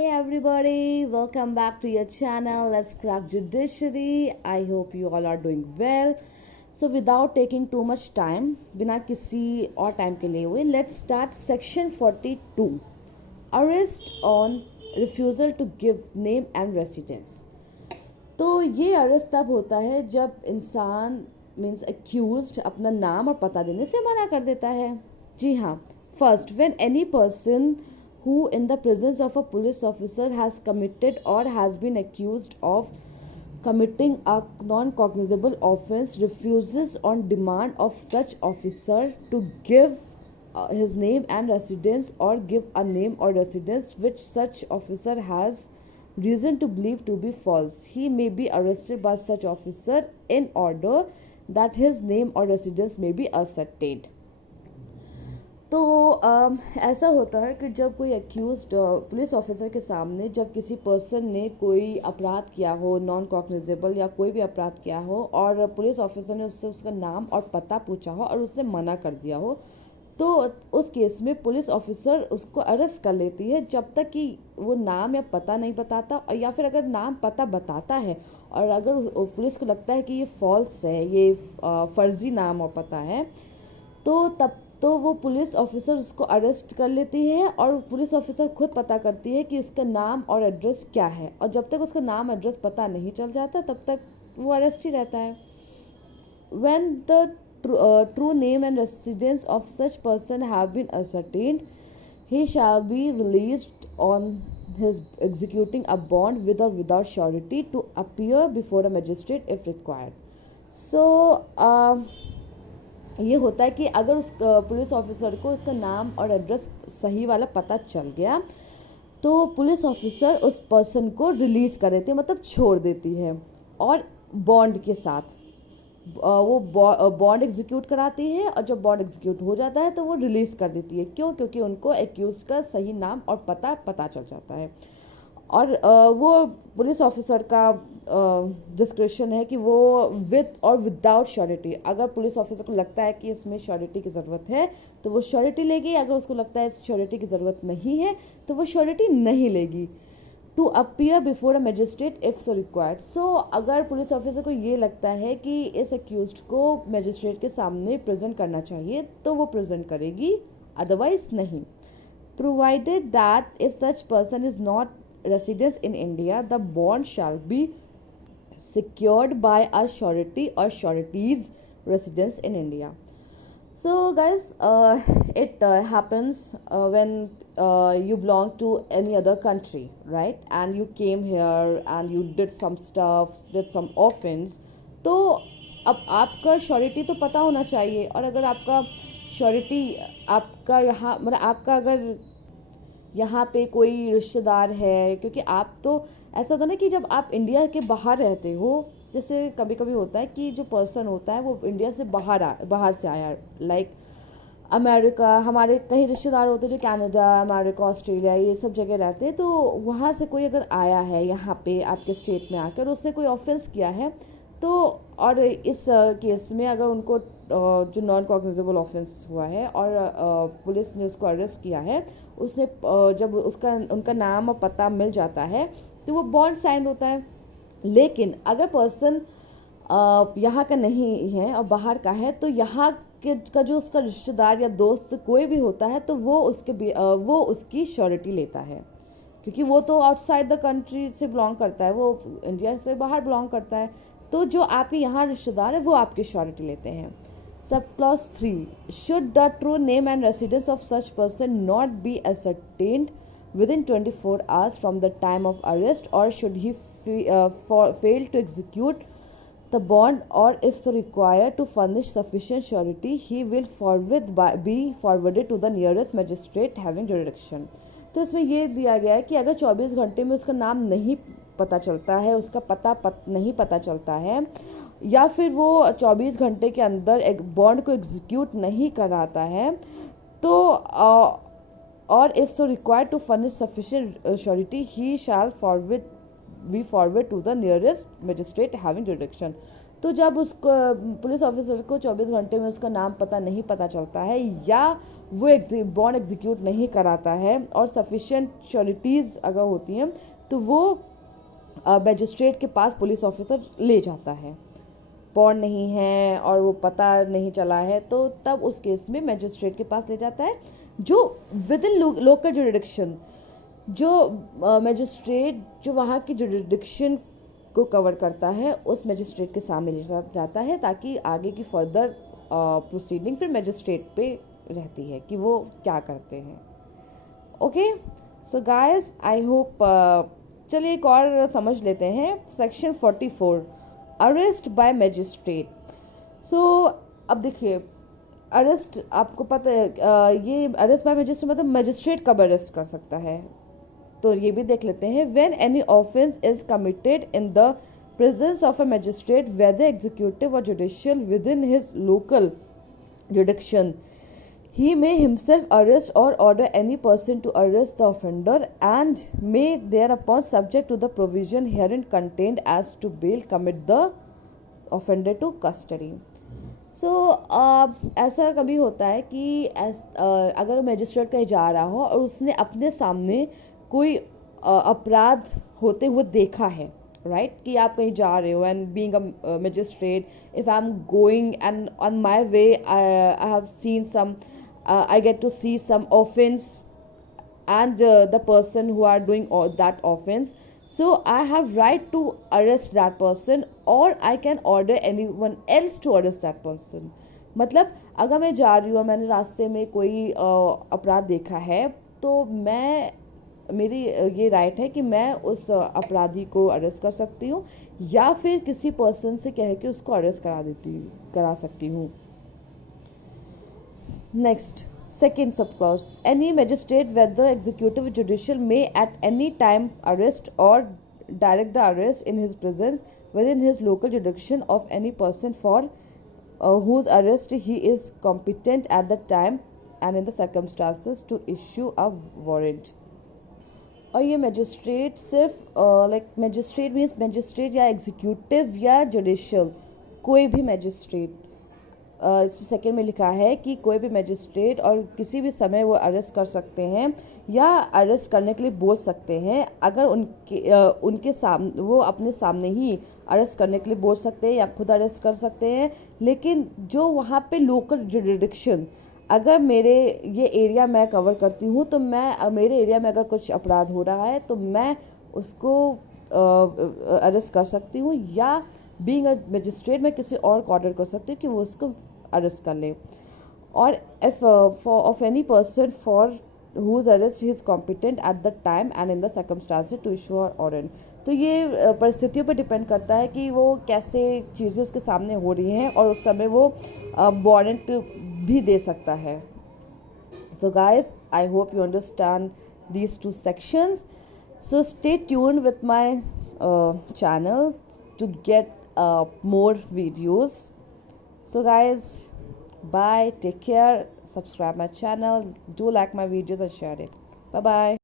Hey everybody, welcome back to your channel. Let's crack judiciary. I hope you all are doing well. So without taking too much time, बिना किसी और time के लिए हुए, let's start section 42. Arrest on refusal to give name and residence. तो ये arrest तब होता है जब इंसान मीन्स एक्यूज्ड अपना नाम और पता देने से मना कर देता है. जी हाँ. First, when any person who in the presence of a police officer has committed or has been accused of committing a non-cognizable offense refuses on demand of such officer to give his name and residence or give a name or residence which such officer has reason to believe to be false, he may be arrested by such officer in order that his name or residence may be ascertained. तो ऐसा होता है कि जब कोई accused police officer के सामने जब किसी पर्सन ने कोई अपराध किया हो, नॉन कॉग्निजेबल या कोई भी अपराध किया हो और पुलिस ऑफिसर ने उससे उसका नाम और पता पूछा हो और उसने मना कर दिया हो, तो उस केस में पुलिस ऑफिसर उसको अरेस्ट कर लेती है जब तक कि वो नाम या पता नहीं बताता, या फिर अगर नाम पता बताता है और अगर पुलिस को लगता है कि ये फॉल्स है, ये फर्जी नाम और पता है, तो वो पुलिस ऑफिसर उसको अरेस्ट कर लेती है और पुलिस ऑफिसर खुद पता करती है कि उसका नाम और एड्रेस क्या है, और जब तक उसका नाम एड्रेस पता नहीं चल जाता तब तक वो अरेस्ट ही रहता है. When the true name and residence of such person have been ascertained, he shall be released on his executing a bond with or without surety to appear before a magistrate if required. So ये होता है कि अगर उस police officer को उसका नाम और एड्रेस सही वाला पता चल गया तो पुलिस ऑफिसर उस पर्सन को रिलीज़ कर देती है, मतलब छोड़ देती है, और बॉन्ड के साथ वो बॉन्ड एग्जीक्यूट कराती है, और जब बॉन्ड एग्जीक्यूट हो जाता है तो वो रिलीज़ कर देती है. क्यों? क्योंकि उनको एक्यूज का सही नाम और पता चल जाता है. और वो पुलिस ऑफिसर का डिस्क्रिप्शन है कि वो विद और विदाउट श्योरिटी, अगर पुलिस ऑफिसर को लगता है कि इसमें श्योरिटी की ज़रूरत है तो वो श्योरिटी लेगी, अगर उसको लगता है श्योरिटी की ज़रूरत नहीं है तो वो श्योरिटी नहीं लेगी. To appear before a magistrate if so required. So अगर पुलिस ऑफिसर को ये लगता है कि इस एक्यूज्ड को मजिस्ट्रेट के सामने प्रेजेंट करना चाहिए तो वो प्रेजेंट करेगी, अदरवाइज नहीं. Provided that if such person is not residence in India, the bond shall be secured by a surety or sureties residence in India. So guys, it happens when you belong to any other country, right, and you came here and you did some stuff, did some offense. तो अब आपका surety तो पता होना चाहिए, और अगर आपका श्योरिटी आपका यहाँ मतलब आपका अगर यहाँ पे कोई रिश्तेदार है, क्योंकि आप तो ऐसा होता है ना कि जब आप इंडिया के बाहर रहते हो, जैसे कभी कभी होता है कि जो पर्सन होता है वो इंडिया से बाहर से आया, लाइक अमेरिका, हमारे कई रिश्तेदार होते हैं जो कनाडा, अमेरिका, ऑस्ट्रेलिया ये सब जगह रहते हैं, तो वहाँ से कोई अगर आया है यहाँ पे आपके स्टेट में आकर उसने कोई ऑफेंस किया है, तो और इस केस में अगर उनको जो नॉन कॉग्निजेबल ऑफेंस हुआ है और पुलिस ने उसको अरेस्ट किया है, उसने जब उनका नाम और पता मिल जाता है तो वो बॉन्ड साइन होता है. लेकिन अगर पर्सन यहाँ का नहीं है और बाहर का है, तो यहाँ का जो उसका रिश्तेदार या दोस्त कोई भी होता है तो वो उसकी श्योरिटी लेता है, क्योंकि वो तो आउटसाइड द कंट्री से बिलोंग करता है, वो इंडिया से बाहर बिलोंग करता है, तो जो आपके यहाँ रिश्तेदार है वो आपकी श्योरिटी लेते हैं. Sub clause 3, should the true name and residence of such person not be ascertained within 24 hours from the time of arrest, or should he fail to execute the bond, or if so required to furnish sufficient surety, he will be forwarded to the nearest magistrate having jurisdiction. तो इसमें ये दिया गया है कि अगर 24 घंटे में उसका नाम नहीं पता चलता है, उसका नहीं पता चलता है, या फिर वो 24 घंटे के अंदर एक बॉन्ड को एग्जीक्यूट नहीं कराता है, तो और if so required to furnish sufficient surety he shall be forwarded to the nearest magistrate having jurisdiction. तो जब उसको पुलिस ऑफिसर को 24 घंटे में उसका नाम पता नहीं पता चलता है या वो बॉन्ड एग्जीक्यूट नहीं कराता है और सफिशिएंट श्योरिटीज़ अगर होती हैं तो वो मैजिस्ट्रेट के पास पुलिस ऑफिसर ले जाता है। बॉन्ड नहीं है और वो पता नहीं चला है तो तब उस केस में मैजिस्ट्रेट के पास ले जाता है, जो विद इन लोकल जुरिडिक्शन, जो मैजिस्ट्रेट जो वहाँ की जुरिडिक्शन को कवर करता है उस मैजिस्ट्रेट के सामने ले जाता है, ताकि आगे की फर्दर प्रोसीडिंग फिर मैजिस्ट्रेट पे रहती है कि वो क्या करते हैं। Okay, so guys I hope, चलिए एक और समझ लेते हैं। Section 44, arrest by magistrate. So अब देखिए, अरेस्ट आपको पता है, ये अरेस्ट बाय मैजिस्ट्रेट मतलब मैजिस्ट्रेट कब अरेस्ट कर सकता है, तो ये भी देख लेते हैं। When any offence is committed in the presence of a magistrate whether executive or judicial within his local jurisdiction, he may himself arrest or order any person to arrest the offender and may thereupon subject to the provision herein contained as to bail commit the offender to custody. सो ऐसा कभी होता है कि अगर magistrate कहीं जा रहा हो और उसने अपने सामने कोई अपराध होते हुए देखा है, राइट, कि आप कहीं जा रहे हो and being a magistrate, if I am going and on my way I have seen some, I get to see some offense and the person who are doing that offense, so I have right to arrest that person or I can order anyone else to arrest that person. मतलब अगर मैं जा रही हूँ, मैंने रास्ते में कोई अपराध देखा है, तो मेरी ये राइट है कि मैं उस अपराधी को अरेस्ट कर सकती हूँ या फिर किसी पर्सन से कह के उसको अरेस्ट करा सकती हूँ। Next, second subclause, any magistrate, whether executive or judicial, may at any time arrest or direct the arrest in his presence within his local jurisdiction of any person for whose arrest he is competent at the time and in the circumstances to issue a warrant. और ये magistrate सिर्फ magistrate means magistrate या executive या judicial, कोई भी magistrate, second में लिखा है कि कोई भी मैजिस्ट्रेट और किसी भी समय वो अरेस्ट कर सकते हैं या अरेस्ट करने के लिए बोल सकते हैं, अगर उनके सामने वो अपने सामने ही अरेस्ट करने के लिए बोल सकते हैं या खुद अरेस्ट कर सकते हैं। लेकिन जो वहाँ पे लोकल जुरिडिक्शन, अगर मेरे ये एरिया मैं कवर करती हूँ तो मेरे एरिया में अगर कुछ अपराध हो रहा है तो मैं उसको अरेस्ट कर सकती हूँ, या बीइंग अ मैजिस्ट्रेट मैं किसी और को ऑर्डर कर सकती हूँ कि वो उसको अरेस्ट कर ले। और if of any person for whose arrest he is competent at the time and in the circumstances to issue an warrant। तो ये परिस्थितियों पर डिपेंड करता है कि वो कैसे चीज़ें उसके सामने हो रही हैं और उस समय वो वारंट भी दे सकता है। So guys, I hope you understand these two sections. So stay tuned with my channel to get more videos. So guys, bye, take care, subscribe my channel, do like my videos and share it. Bye bye.